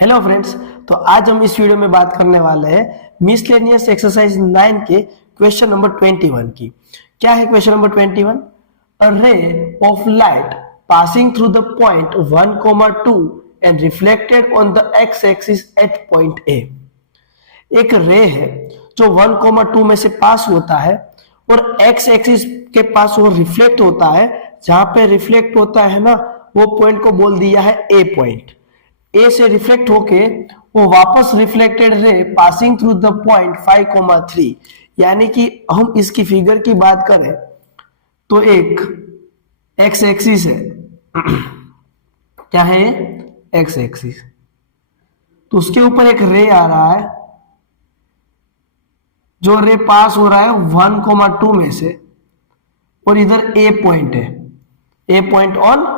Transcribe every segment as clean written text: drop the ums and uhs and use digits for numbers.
Hello friends. तो आज हम इस वीडियो में बात करने वाले हैं मिसलेनियस एक्सरसाइज 9 के क्वेश्चन नंबर 21 की। क्या है question number 21? A ray of light passing through the point 1, 2 and reflected on the x axis at point A. एक रे है जो 1, 2 में से पास होता है और एक्स एक्सिस के पास वो रिफ्लेक्ट होता है। जहां पे रिफ्लेक्ट होता है ना, वो पॉइंट को बोल दिया है ए पॉइंट। ए से रिफ्लेक्ट होके वो वापस reflected ray passing through the point 5, 3। यानी कि हम इसकी फिगर की बात करें तो एक एक्स एक्सिस है क्या है? X axis. तो उसके ऊपर एक रे आ रहा है, जो रे पास हो रहा है 1, 2 में से, और इधर ए पॉइंट है, ए पॉइंट ऑन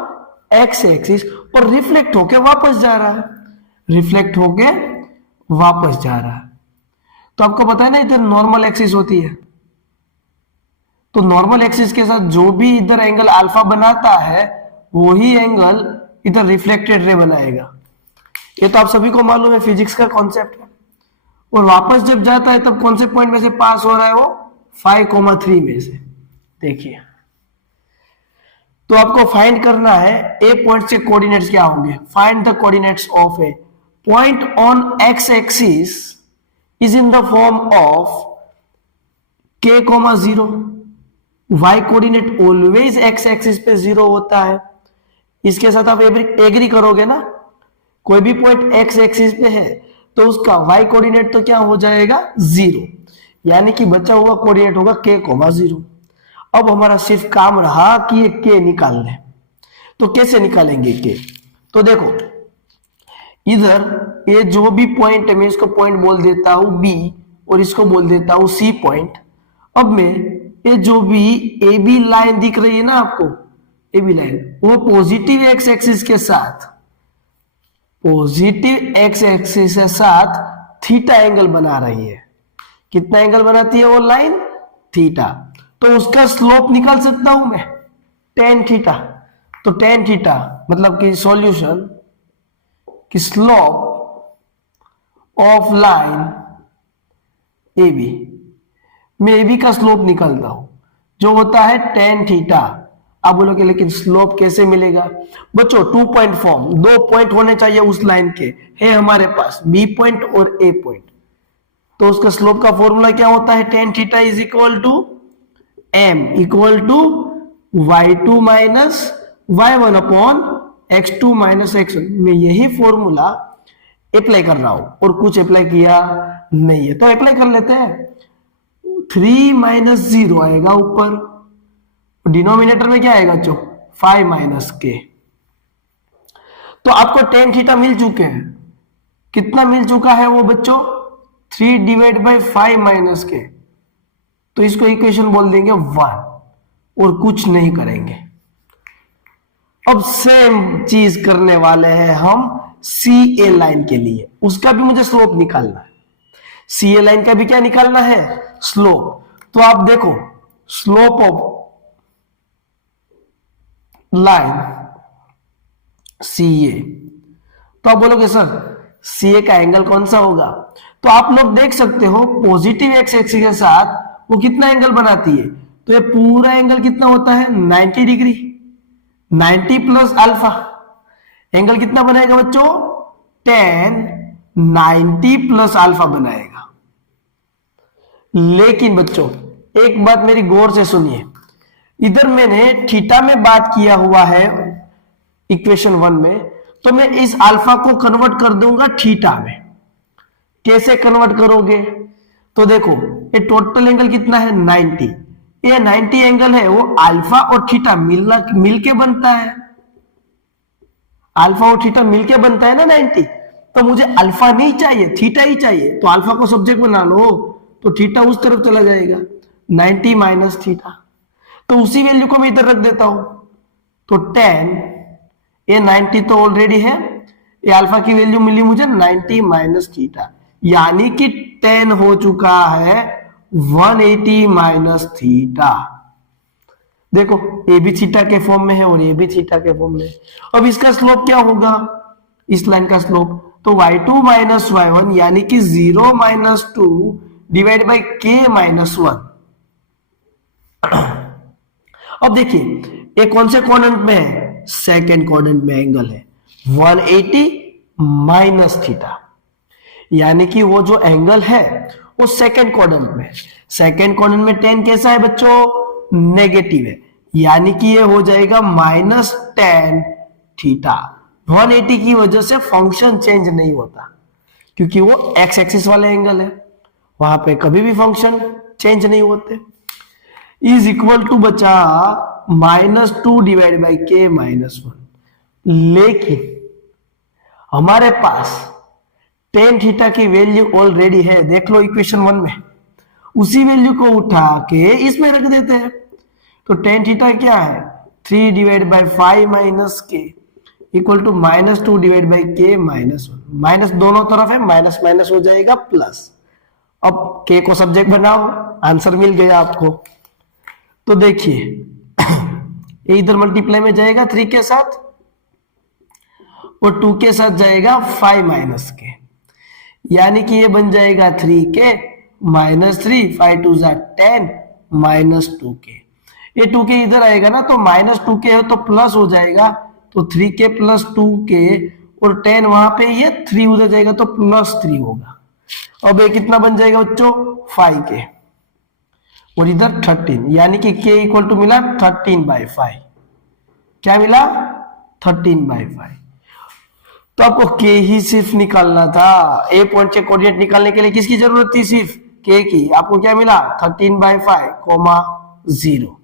एक्स एक्सिस, और रिफ्लेक्ट होके वापस जा रहा है, रिफ्लेक्ट होके वापस जा रहा है। तो आपको पता है ना, इधर नॉर्मल एक्सिस होती है, तो नॉर्मल एक्सिस के साथ जो भी इधर एंगल अल्फा बनाता है वही एंगल इधर रिफ्लेक्टेड रे बनाएगा। ये तो आप सभी को मालूम है, फिजिक्स का कॉन्सेप्ट है। और वापस जब जाता है तब कौन से पॉइंट में से पास हो रहा है? वो 5, 3 में से। देखिए, तो आपको फाइंड करना है ए पॉइंट से कोऑर्डिनेट्स क्या होंगे। Find the coordinates of A point on x axis is in the form of k, 0। y coordinate always x axis पे 0 होता है। इसके साथ आप एग्री करोगे ना, कोई भी पॉइंट एक्स एक्सिस पे है तो उसका y कोऑर्डिनेट तो क्या हो जाएगा? 0। यानी कि बचा हुआ कोऑर्डिनेट होगा k, 0। अब हमारा सिर्फ काम रहा कि ये k निकाल लें। तो कैसे निकालेंगे k? तो देखो, इधर ये जो भी पॉइंट है, मैं इसको पॉइंट बोल देता हूं b और इसको बोल देता हूं c पॉइंट। अब मैं ये जो भी ए बी लाइन दिख रही है ना आपको, ए बी लाइन, वो पॉजिटिव एक्स एक्सिस के साथ, पॉजिटिव एक्स एक्सिस के साथ थीटा एंगल बना रही है। कितना एंगल बनाती है वो लाइन? थीटा। तो उसका स्लोप निकाल सकता हूं मैं, tan थीटा। तो tan थीटा मतलब कि सॉल्यूशन कि slope of line A B, मैं ए बी का स्लोप निकालता हूं जो होता है tan थीटा। आप बोलोगे लेकिन स्लोप कैसे मिलेगा? बच्चों, 2 पॉइंट फॉर्म, 2 पॉइंट होने चाहिए उस लाइन के, है हमारे पास बी पॉइंट और ए पॉइंट। तो उसका स्लोप का फॉर्मूला क्या होता है? tan theta is equal to m equal to y2 minus y1 upon x2 minus x1। मैं यही फॉर्मूला अप्लाई कर रहा हूं और कुछ अप्लाई किया नहीं है, तो अप्लाई कर लेते हैं। 3 माइनस 0 आएगा ऊपर, डिनोमिनेटर में क्या आएगा बच्चों? 5 माइनस के। तो आपको tan थीटा मिल चुके हैं। कितना मिल चुका है वो बच्चों? 3 डिवाइड बाई 5 माइनस के। तो इसको इक्वेशन बोल देंगे 1 और कुछ नहीं करेंगे। अब सेम चीज करने वाले हैं हम सी ए लाइन के लिए। उसका भी मुझे स्लोप निकालना है। सी ए लाइन का भी क्या निकालना है? स्लोप। तो आप देखो, स्लोप ऑफ लाइन सी ए, तो आप बोलोगे सर सी ए का एंगल कौन सा होगा? तो आप लोग देख सकते हो, पॉजिटिव एक्स एक्सिस के साथ वो कितना एंगल बनाती है? तो ये पूरा एंगल कितना होता है? 90 डिग्री। 90 प्लस अल्फा एंगल कितना बनाएगा बच्चों? tan 90 प्लस अल्फा बनाएगा। लेकिन बच्चों, एक बात मेरी गौर से सुनिए, इधर मैंने थीटा में बात किया हुआ है इक्वेशन 1 में, तो मैं इस अल्फा को कन्वर्ट कर दूंगा थीटा में। कैसे कन्वर्ट करोगे? तो देखो, ये टोटल एंगल कितना है? 90। ये 90 एंगल है वो अल्फा और थीटा मिलके बनता है। अल्फा और थीटा मिलके बनता है ना 90। तो मुझे अल्फा नहीं चाहिए, थीटा ही चाहिए। तो अल्फा को सब्जेक्ट बना लो, तो थीटा उस तरफ चला जाएगा, 90 माइनस थीटा। तो उसी वैल्यू को मैं इधर रख देता हूं। तो tan, ये 90 तो ऑलरेडी है, ये अल्फा की वैल्यू मिली मुझे 90 माइनस थीटा, यानी कि tan हो चुका है 180 माइनस थीटा। देखो, ए भी थीटा के फॉर्म में है और ए भी थीटा के फॉर्म में है। अब इसका स्लोप क्या होगा? इस लाइन का स्लोप तो y2 माइनस y1 यानी कि 0 minus 2 divide by k minus 1। अब देखिए ये कौन से क्वाड्रेंट में है, सेकेंड क्वाड्रेंट में एंगल है 180 माइनस थीटा, यानी कि वो जो एंगल है वो सेकेंड क्वाड्रेंट में। सेकेंड क्वाड्रेंट में tan कैसा है बच्चों, नेगेटिव है, यानी कि ये हो जाएगा माइनस tan थीटा। 180 की वजह से फंक्शन चेंज नहीं होता क्योंकि वो एक्स एक्सिस वाले एंगल है, वहां पे कभी भी फंक्शन चेंज नहीं होते। इज इक्वल टू बचा -2 डिवाइड बाई k माइनस 1। लेकिन हमारे पास tan थीटा की वैल्यू ऑलरेडी है, देख लो इक्वेशन 1 में, उसी वैल्यू को उठा के इसमें रख देते हैं। तो tan थीटा क्या है 3 divide by 5 minus k equal to -2 divide by k minus 1। Minus दोनों तरफ है, माइनस माइनस हो जाएगा प्लस। अब k को सब्जेक्ट बनाओ, आंसर मिल गया आपको। तो देखिए ये इधर मल्टीप्लाई में जाएगा 3 के साथ और 2 के साथ जाएगा 5 माइनस के, यानी कि ये बन जाएगा 3k माइनस 3, 5 2 10 माइनस 2k। ये 2k इधर आएगा ना तो माइनस 2k है तो प्लस हो जाएगा, तो 3k प्लस 2k और 10 वहां पे, ये 3 उधर जाएगा तो प्लस 3 होगा। अब ये कितना बन जाएगा बच्चों 5k और इधर 13, यानी कि k इक्वल टू मिला 13/5। क्या मिला 13/5। तो आपको k ही सिर्फ निकालना था, ए पॉइंट के कोऑर्डिनेट निकालने के लिए किसकी जरूरत थी, सिर्फ k की। आपको क्या मिला 13/5, 0।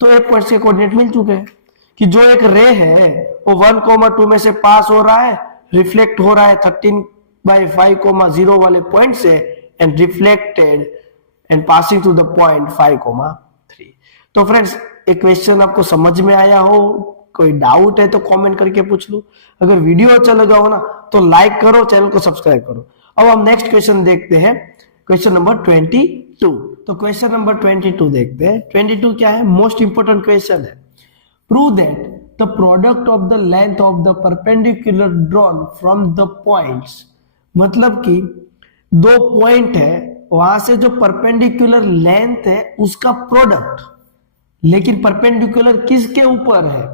तो ए पॉइंट के कोऑर्डिनेट मिल चुके हैं कि जो एक रे है वो 1, 2 में से पास हो रहा है, रिफ्लेक्ट हो रहा है 13/5, 0 वाले पॉइंट से and reflected and passing to the point 5, 3। तो फ्रेंड्स एक क्वेश्चन आपको समझ में आया हो, कोई डाउट है तो कमेंट करके पूछ लो। अगर वीडियो अच्छा लगा हो ना तो लाइक करो, चैनल को सब्सक्राइब करो। अब हम नेक्स्ट क्वेश्चन देखते हैं, क्वेश्चन नंबर 22। तो क्वेश्चन नंबर 22 देखते हैं। 22 क्या है, मोस्ट इंपोर्टेंट क्वेश्चन है। Prove that the product of the length of the perpendicular drawn from the points, मतलब कि दो पॉइंट है, वहां से जो परपेंडिकुलर लेंथ है उसका प्रोडक्ट, लेकिन परपेंडिकुलर किसके ऊपर है,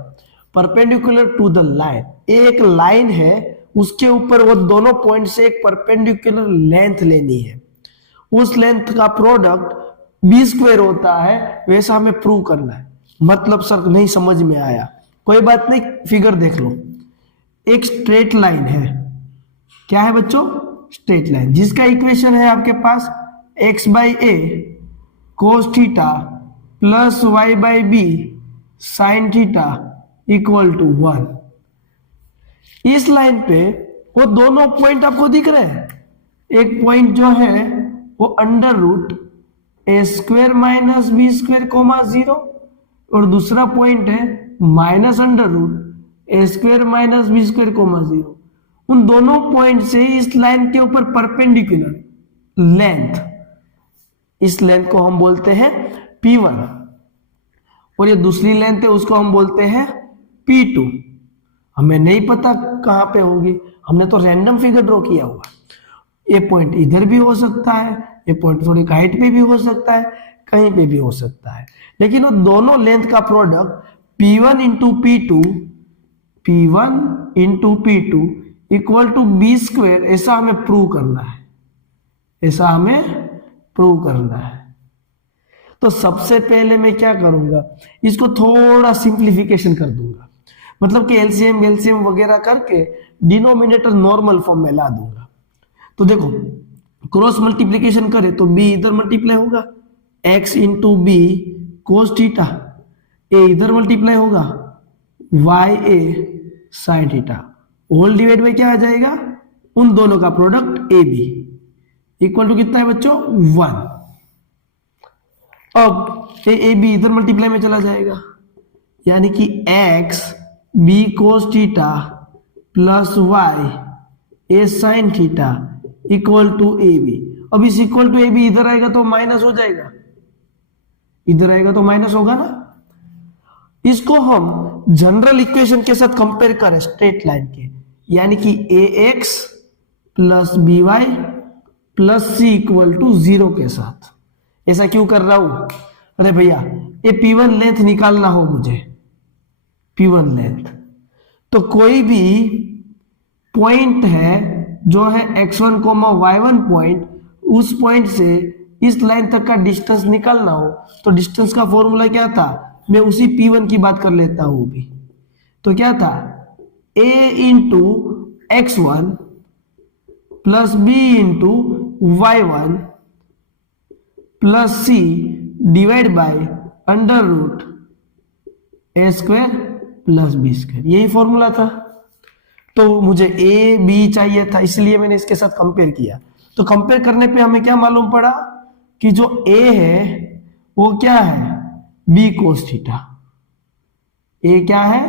परपेंडिकुलर टू द लाइन। एक लाइन है उसके ऊपर वो दोनों पॉइंट से एक परपेंडिकुलर लेंथ लेनी है, उस लेंथ का प्रोडक्ट b² होता है, वैसा हमें प्रूव करना है। मतलब सर नहीं समझ में आया, कोई बात नहीं, फिगर देख लो। एक स्ट्रेट लाइन है, क्या है बच्चों, स्ट्रेट लाइन, जिसका इक्वेशन है आपके पास x/a cos theta plus y/b sin theta equal to 1। इस लाइन पे वो दोनों पॉइंट आपको दिख रहे हैं। एक पॉइंट जो है वो √a² माइनस b², 0 और दूसरा पॉइंट है -√a² माइनस b² 0। उन दोनों पॉइंट से इस लाइन के ऊपर परपेंडिकुलर लेंथ, इस लेंथ को हम बोलते हैं P1 और ये दूसरी लेंथ है उसको हम बोलते हैं P2। हमें नहीं पता कहां पे होगी, हमने तो रैंडम फिगर ड्रॉ किया हुआ। ये पॉइंट इधर भी हो सकता है, ये पॉइंट थोड़ी हाइट पे भी हो सकता है, कहीं पे भी हो सकता है, लेकिन वो दोनों लेंथ का product P1 into P2 equal to b², ऐसा हमें प्रूव करना है, ऐसा हमें प्रूव करना है। तो सबसे पहले मैं क्या करूंगा, इसको थोड़ा सिंप्लीफिकेशन कर दूंगा, मतलब कि एलसीएम वगैरह करके डिनोमिनेटर नॉर्मल फॉर्म में ला दूंगा। तो देखो क्रॉस मल्टीप्लीकेशन करे तो b इधर मल्टीप्लाई होगा, x into b cos theta, a इधर मल्टीप्लाई होगा y/a sin theta, whole divide by क्या आ जाएगा, उन दोनों का प्रोडक्ट ab इक्वल टू कितना है बच्चों 1। अब ab इधर मल्टीप्लाई में चला जाएगा, यानी कि x b cos theta plus y a sin theta equal to ab। अब इस इक्वल टू ab इधर आएगा तो माइनस हो जाएगा, इधर आएगा तो माइनस होगा ना। इसको हम जनरल इक्वेशन के साथ कंपेयर करें स्ट्रेट लाइन के, यानी कि A X plus B Y plus C equal to 0 के साथ। ऐसा क्यों कर रहा हूं? अरे भैया ये P1 लेंथ निकालना हो मुझे, P1 लेंथ, तो कोई भी पॉइंट है जो है x1 y1 पॉइंट, उस पॉइंट से इस लाइन तक का डिस्टेंस निकालना हो तो डिस्टेंस का फॉर्मूला क्या था? मैं उसी P1 की बात कर लेता हूं भी। तो क्या था? a into x1 plus b into y1 plus c divide by under root A square plus B square, यही फॉर्मूला था। तो मुझे ए बी चाहिए था, इसलिए मैंने इसके साथ कंपेयर किया। तो कंपेयर करने पे हमें क्या मालूम पड़ा कि जो ए है वो क्या है? B cos theta. ए क्या है?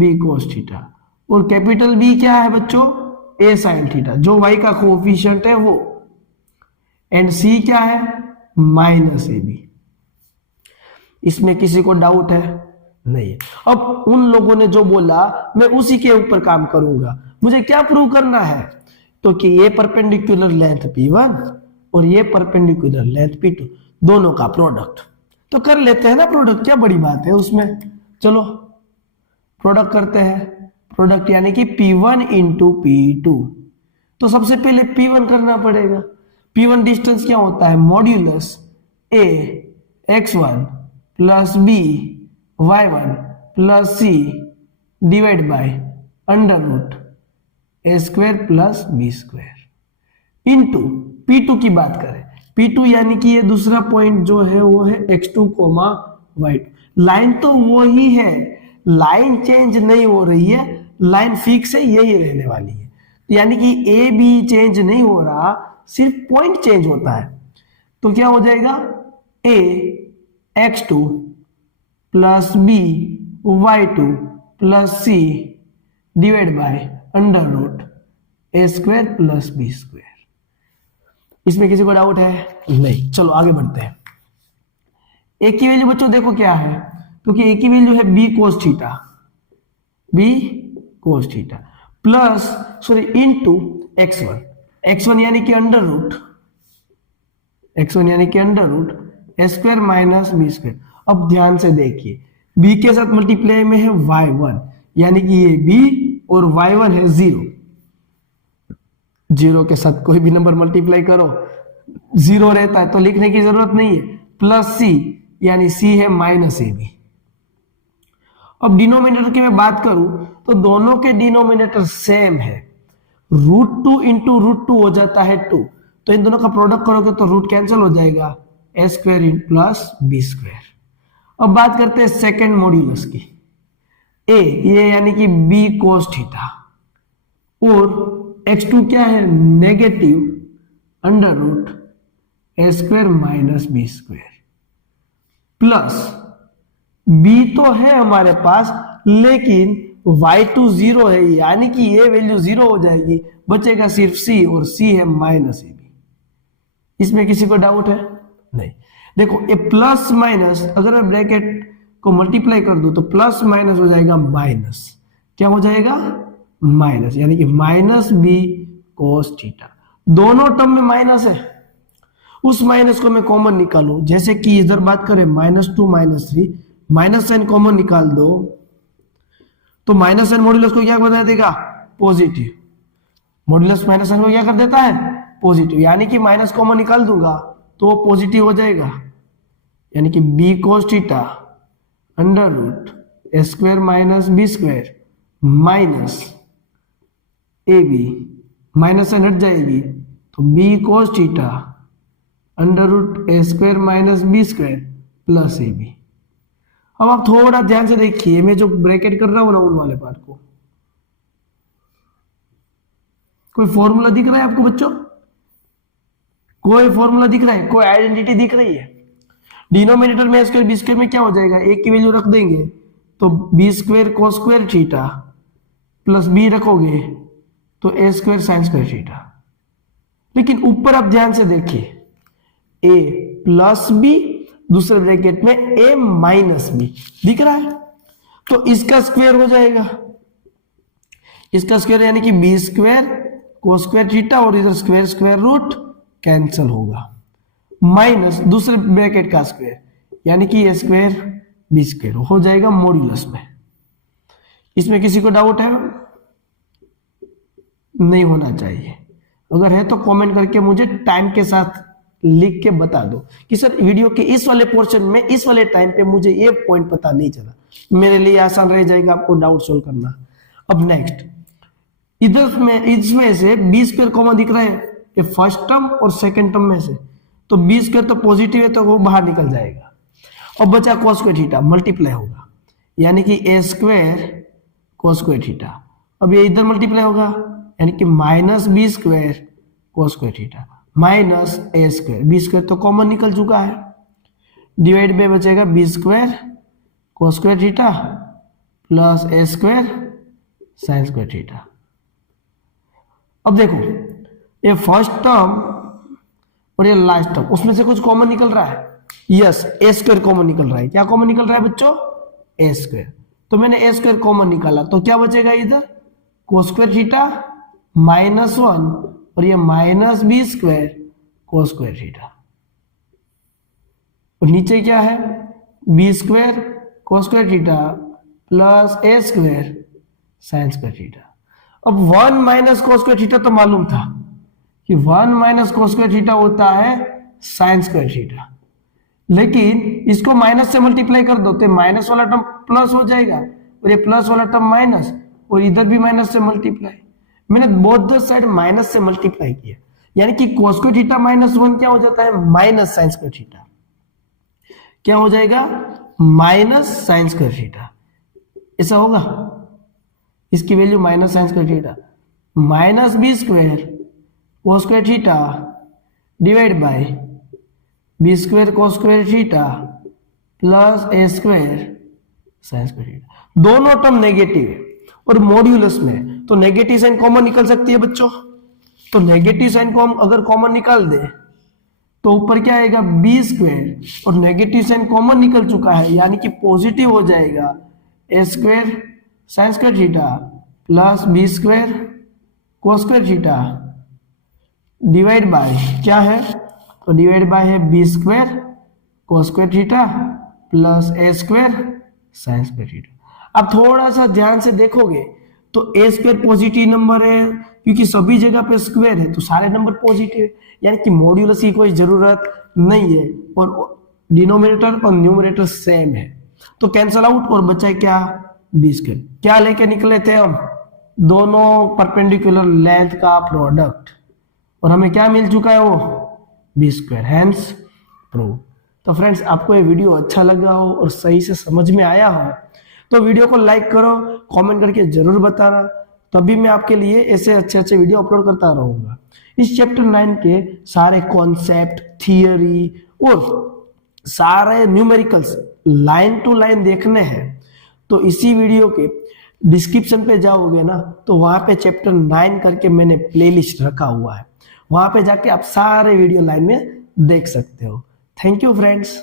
B cos theta. और कैपिटल बी क्या है बच्चों? ए साइन थीटा, जो वाई का कोएफिशिएंट है वो। एंड सी क्या है? Minus A B. इसमें किसी को डाउट है? नहीं है। अब उन लोगों ने जो बोला मैं उसी के ऊपर काम करूंगा। मुझे क्या प्रूव करना है? तो कि ये परपेंडिकुलर लेंथ P1 और ये परपेंडिकुलर लेंथ P2, दोनों का प्रोडक्ट। तो कर लेते हैं ना प्रोडक्ट, क्या बड़ी बात है उसमें। चलो प्रोडक्ट करते हैं। प्रोडक्ट यानी कि P1 इंटू P2। तो सबसे पहले P1 करना पड़ेगा। P1 डिस्टेंस क्या होता है? Modulus A x1 plus B y1 plus C divide by under root A square plus B square into P2 की बात करें। P2 यानी कि ये दूसरा पॉइंट जो है वो है x2 y2। लाइन तो वो ही है, लाइन चेंज नहीं हो रही है, लाइन फिक्स है, यही रहने वाली है। यानी कि ए बी चेंज नहीं हो रहा, सिर्फ पॉइंट चेंज होता है। तो क्या हो जाएगा? a x2 plus B y2 plus C divide by under root A square plus B square. इसमें किसी को डाउट है? नहीं। चलो आगे बढ़ते हैं। ए की वैल्यू बच्चों देखो क्या है, क्योंकि ए की वैल्यू है B cos theta, B cos theta plus into x1। x1 यानी कि अंडर रूट, x1 यानी कि under root A square minus B square. अब ध्यान से देखिए, b के साथ मल्टीप्लाई में है y1, यानी कि ये b और y1 है 0। 0 के साथ कोई भी नंबर मल्टीप्लाई करो 0 रहता है, तो लिखने की जरूरत नहीं है। प्लस c यानी c है माइनस ए बी। अब डिनोमिनेटर की मैं बात करूं तो दोनों के डिनोमिनेटर सेम है। √2 इंटू √2 हो जाता है 2, तो इन दोनों का प्रोडक्ट करोगे तो रूट कैंसिल हो जाएगा, A square plus B square. अब बात करते हैं सेकेंड मॉड्यूलस की। ए ये यानी कि बी कोस थीटा और x2 क्या है? Negative under root A square minus B square plus b तो है हमारे पास, लेकिन y2 0 है, यानी कि ये वैल्यू 0 हो जाएगी, बचेगा सिर्फ c और c है माइनस ए बी। इसमें किसी को डाउट है? नहीं। देखो ये प्लस माइनस अगर मैं ब्रैकेट को मल्टीप्लाई कर दूं तो प्लस माइनस हो जाएगा माइनस। क्या हो जाएगा? माइनस, यानी कि माइनस बी कोस थीटा। दोनों टर्म में माइनस है, उस माइनस को मैं कॉमन निकालूं। जैसे कि इधर बात करें -2 -3, माइनस साइन कॉमन निकाल दो तो माइनस साइन मॉड्यूलस को क्या बना देगा? पॉजिटिव। मॉड्यूलस माइनस साइन को क्या कर देता है? पॉजिटिव। यानी कि माइनस कॉमन निकाल दूंगा तो वो पॉजिटिव हो जाएगा, यानी कि B cos theta under root A square minus B square minus A B, minus sine हट जाएगी तो B cos theta under root A square minus B square plus A B. अब आप थोड़ा ध्यान से देखिए, मैं जो ब्रैकेट कर रहा हूं ना उन वाले पार्ट को, कोई फॉर्मूला दिख रहा है आपको बच्चों? कोई फॉर्मूला दिख रहा है? कोई आइडेंटिटी दिख रही है? डिनोमिनेटर में स्क्वायर बी स्क्वायर में क्या हो जाएगा? ए की वैल्यू रख देंगे तो B square cos square theta plus B रखोगे तो A square sine square theta. लेकिन ऊपर आप ध्यान से देखिए, ए प्लस बी दूसरे ब्रैकेट में ए माइनस बी दिख रहा है, तो इसका स्क्वायर हो जाएगा। इसका स्क्वायर यानी कि बी स्क्वायर को स्क्वायर थीटा और इधर स्क्वायर स्क्वायर रूट कैंसिल होगा, माइनस दूसरे ब्रैकेट का स्क्वायर यानी कि ए स्क्वायर बी स्क्वायर हो जाएगा मॉड्यूलस में। इसमें किसी को डाउट है? नहीं होना चाहिए। अगर है तो कमेंट करके मुझे टाइम के साथ लिख के बता दो कि सर वीडियो के इस वाले पोर्शन में इस वाले टाइम पे मुझे ये पॉइंट पता नहीं चला। मेरे लिए आसान रह जाएगा आपको डाउट सोल्व करना। अब नेक्स्ट, इधर में इसमें से बी स्क्वायर कॉमन दिख रहा है, ये फर्स्ट टर्म और सेकंड टर्म में से, तो बी स्क्वायर तो पॉजिटिव है तो वो बाहर निकल जाएगा। अब बचा cos स्क्वायर थीटा मल्टीप्लाई होगा यानी कि A square cos square theta. अब ये इधर मल्टीप्लाई होगा यानी कि minus B square cos square theta minus A square, B square तो कॉमन निकल चुका है, डिवाइड में बचेगा B square cos square theta plus A square sine square theta. अब देखो ये फर्स्ट टर्म और ये लास्ट टर्म उसमें से कुछ कॉमन निकल रहा है। यस, ए स्क्वायर कॉमन निकल रहा है। क्या कॉमन निकल रहा है बच्चों? ए स्क्वायर। तो मैंने ए स्क्वायर कॉमन निकाला तो क्या बचेगा इधर? cos स्क्वायर थीटा माइनस 1 और ये minus B square cos square theta. और नीचे क्या है? B square cos square theta plus A square sine square theta. अब 1 माइनस cos स्क्वायर थीटा तो मालूम था कि 1 माइनस cos स्क्वायर थीटा होता है साइन स्क्वायर थीटा, लेकिन इसको माइनस से मल्टीप्लाई कर दो तो माइनस वाला टर्म प्लस हो जाएगा और ये प्लस वाला टर्म माइनस और इधर भी माइनस से मल्टीप्लाई। मैंने बोथ द साइड माइनस से मल्टीप्लाई किया यानी कि cos स्क्वायर थीटा माइनस 1 क्या हो जाता है? Minus sine square theta. क्या हो जाएगा? Minus sine square theta. ऐसा होगा, इसकी value minus sine square theta minus B square cos square theta divide by B square cos square theta plus A square sine square theta. दोनों term negative है और modulus में तो negative sine common निकल सकती है बच्चों। तो नेगेटिव साइन को हम अगर कॉमन निकाल दे तो ऊपर क्या आएगा? बी स्क्वायर और नेगेटिव साइन कॉमन निकल चुका है यानी कि पॉजिटिव हो जाएगा A square sine square theta plus B square cos square theta divide by क्या है? तो डिवाइड बाय है B square cos square theta plus A square sine square theta. अब थोड़ा सा ध्यान से देखोगे तो ए स्क्वायर पॉजिटिव नंबर है क्योंकि सभी जगह पे स्क्वायर है तो सारे नंबर पॉजिटिव है यानी कि मॉड्यूलस की कोई जरूरत नहीं है और डिनोमिनेटर और न्यूमरेटर सेम है तो कैंसल आउट और बचा क्या? B square. क्या लेके निकले थे हम? दोनों परपेंडिकुलर लेंथ का प्रोडक्ट और हमें क्या मिल चुका है? वो बी स्क्वायर, हैंस प्रूव। तो फ्रेंड्स आपको ये वीडियो अच्छा लगा हो और सही से समझ में आया हो तो वीडियो को लाइक करो, कमेंट करके जरूर बताना, तभी मैं आपके लिए ऐसे अच्छे अच्छे वीडियो अपलोड करता रहूंगा। इस चैप्टर 9 के सारे कॉन्सेप्ट, थियरी और सारे न्यूमेरिकल्स लाइन टू लाइन देखने हैं तो इसी वीडियो के डिस्क्रिप्शन पे जाओगे ना तो वहां पे चैप्टर 9 करके मैंने प्लेलिस्ट रखा हुआ है, वहां पे जाके आप सारे वीडियो लाइन में देख सकते हो। Thank you friends.